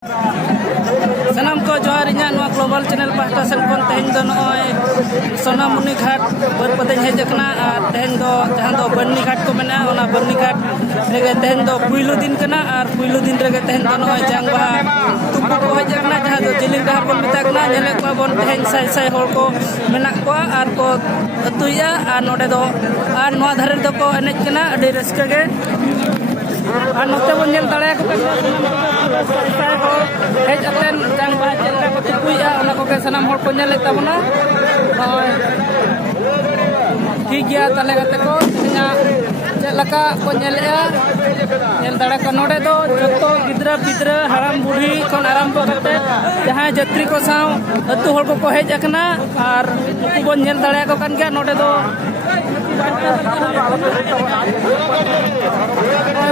Sanam ko johar inya nuwa global channel pahta sen kon teheng do noy Sonamuni Ghat berpateng hej akna ar teheng do jahan do Barni Ghat ko mena ona Barni Ghat rege teheng do puilu din kana ar puilu din rege teheng do noy jang baha tuku ko hej akna jahan do jiling dahar bon metak na nyele ko bon teheng sai sai hol ko menak ko ar ko atuya ar node do ar noa dhare do ko enej kana adi raska ge আর নতে বন jail দাঁড়ায় কো সাই হো hedge আতেন জাং বা জেলকা কো তুকুইয়া ওনা কো সানাম হল কো নেলে তাবনা হয় ঠিক গিয়া তালে গতে কো ᱤᱧᱟ ᱪᱮᱫ ᱞᱮᱠᱟ ᱠᱚ ᱧᱮᱞᱮᱜᱼᱟ ᱧᱮᱞ ᱫᱟᱲᱮ ᱠᱚ ᱱᱚᱰᱮ ᱫᱚ ᱡᱚᱛᱚ ᱜᱤᱫᱽᱨᱟᱹ ᱯᱤᱫᱽᱨᱟᱹ ᱦᱟᱲᱟᱢ ᱵᱩᱲᱦᱤ ᱠᱷᱚᱱ ᱟᱨᱟᱢᱵᱚ ᱠᱟᱛᱮ ᱡᱟᱦᱟᱸᱭ ᱡᱟᱛᱨᱤ ᱠᱚ ᱥᱟᱶ ᱟᱹᱛᱩ ᱦᱚᱲ ᱠᱚᱠᱚ ᱦᱮᱡ ᱟᱠᱟᱱᱟ ᱟᱨ ᱩᱱᱠᱩ ᱵᱚᱱ ᱧᱮᱞ ᱫᱟᱲᱮᱭᱟᱠᱚ ᱠᱟᱱ ᱜᱮᱭᱟ ᱱᱚᱰᱮ ᱫᱚ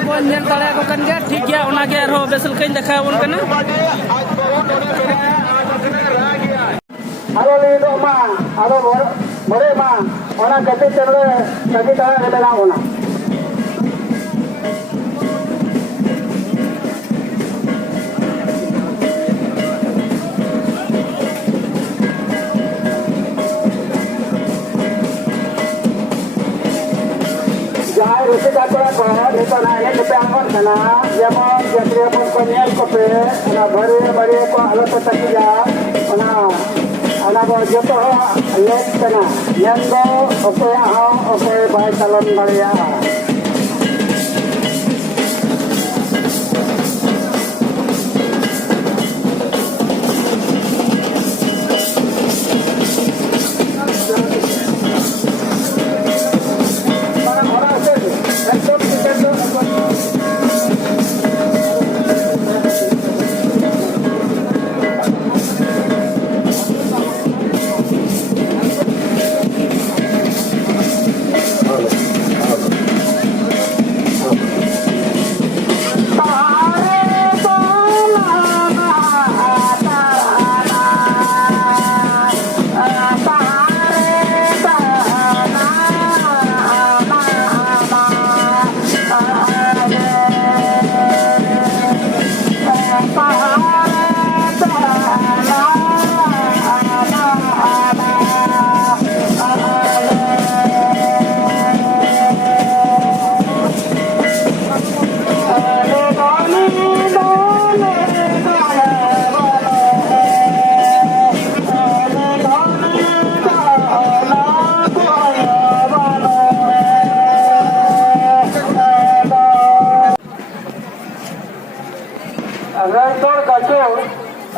ᱵᱚᱱ ᱧᱮᱞ ᱫᱟᱲᱮᱭᱟᱠᱚ ᱠᱟᱱ ᱜᱮᱭᱟ ᱴᱷᱤᱠ ᱜᱮᱭᱟ ᱚᱱᱟᱜᱮ ᱟᱨᱦᱚᱸ ᱵᱮᱥ ᱞᱮᱠᱟᱧ ᱫᱮᱠᱷᱟᱣᱟᱵᱚᱱ ᱠᱟᱱᱟ Halo lido ma, halo more ma, orang kaki terus kaki tangan ada nak ona. Jahai rusi kakura ko, itu naik ke peangon sana, dia mau jatri pun konyel kope, na bari ko halo tetakiya, ona. Anak ko joto let kana yando oke hao oke bai talon baria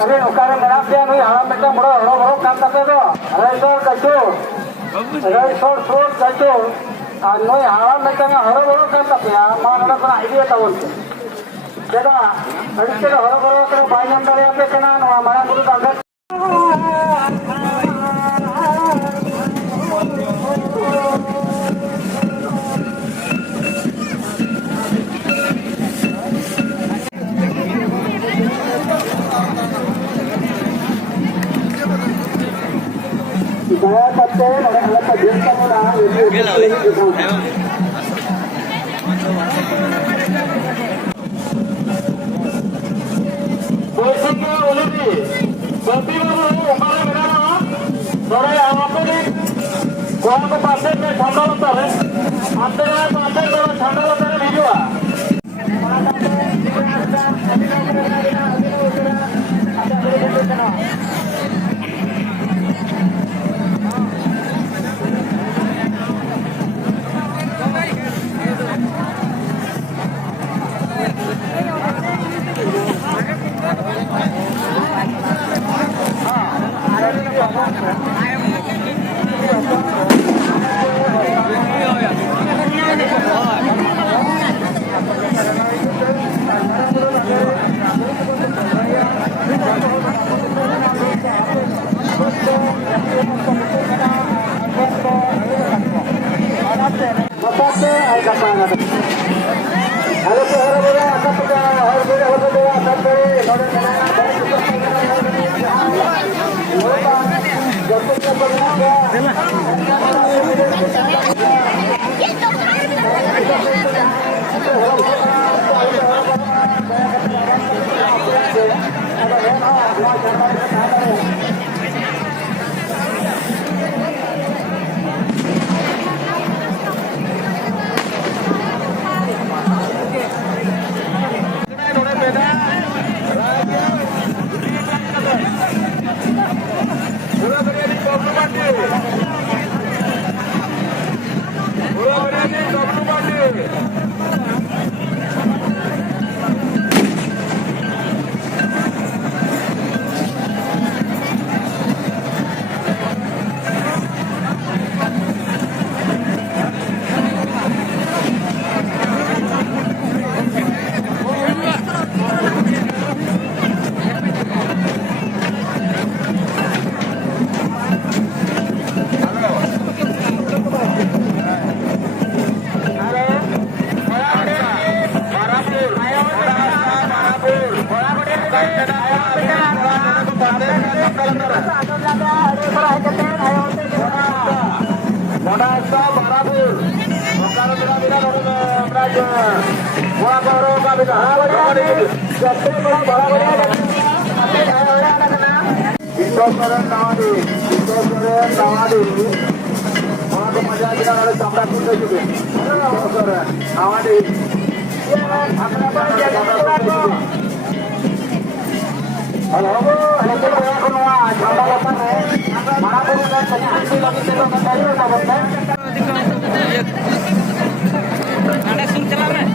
Arin ukara menang dia nui haram macam murah kan tapi tu. Arai sor kacu. Nui haram macam horo kan tapi ya. Mana kena idea tahun. Jadi, arin kita horo tu banyak dari apa kena nua mana guru tangga. Saya kata orang alat terjun orang ini. Bosnya uliti, tapi orang umar berapa? Orang awak ni, orang tu pasal ni chandal utara, antara pasal orang chandal utara video. Ada sur jalan eh.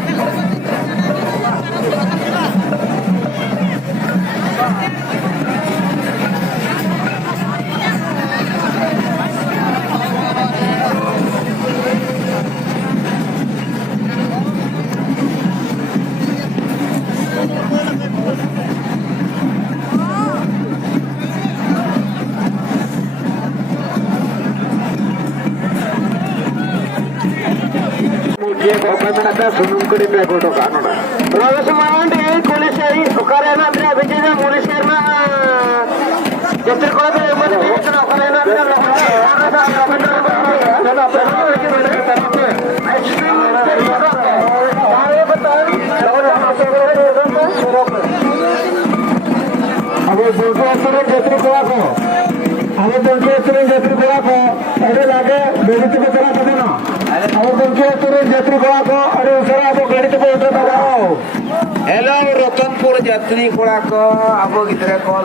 Hello, Rotanpur Jatni Kora ko, abo gidra ko,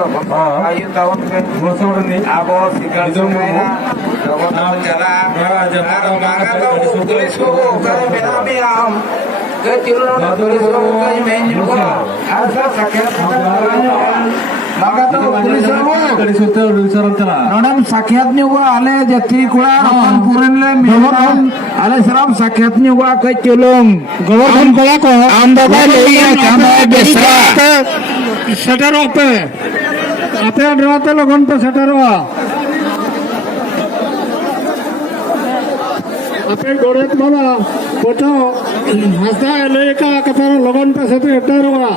ayu tahun ke, abo sikal sungaina, logo tahun jala, manga to pulis ko, kare mena biam, ke tiru pulis ko, ke menju ko, asa sakit manga to pulis ko, nonam sakit nyuga ale Jatni Kora, Rotanpurin le milam, ale seram sakit nyuga ke culung, Govardhan Cola को आमदादा ले कांदा बेसरा shutter पे आपे डराते लोगों पे shutter हुआ आपे गोरेत बाबा photo हंसता है ले का कतार लोगों पे शटर हुआ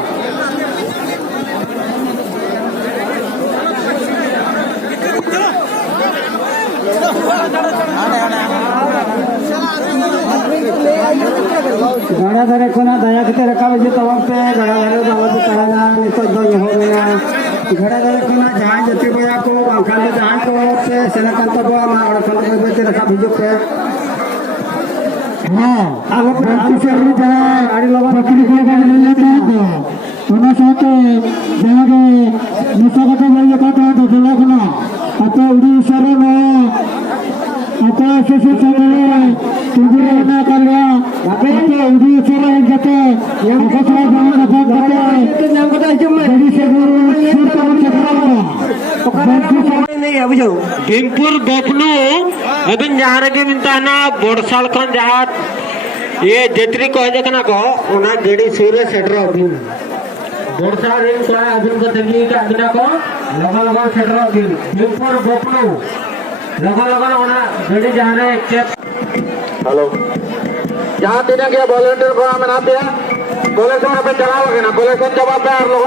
गाड़ा धरे को ना दया के रखा बजे तब पे गाड़ा धरे बाबा कराना नितो दो हो गया गाड़ा धरे को ना जहां जति बया को अंकल में जहां को पे सेना कंत को मा गाड़ा कंत को पे रखा भिजो पे हां अब प्रांति से भी जहां गाड़ी लगा पकड़ी को गाड़ी ले लेते हैं उना साथे जहां के निसगत बजे का तो दिला को ना अतो उड़ीसा में आता से चले तुझे ना कर लिया अबे उड़ी चले जते ये कचरा जमा जते तो नाम को जो मैं बड़ी से तो कर नहीं अभी जो भीमपुर गोपलू अभी जहाँ के मिलता ना बोरसाल खन जहाँ ये जेत्री को है ना को उन्हें गेड़ी सूर्य सेटर अभी बोरसाल रिंग को है अभी को तंगी का बिना को लगा सेटर अभी भीमपुर गोपलू लगा उन्हें गेड़ी जहाँ हेलो जहाँ तीन के वॉलंटियर को हमें ना दिया कलेक्शन पे चलाओगे ना कलेक्शन जवाब लोग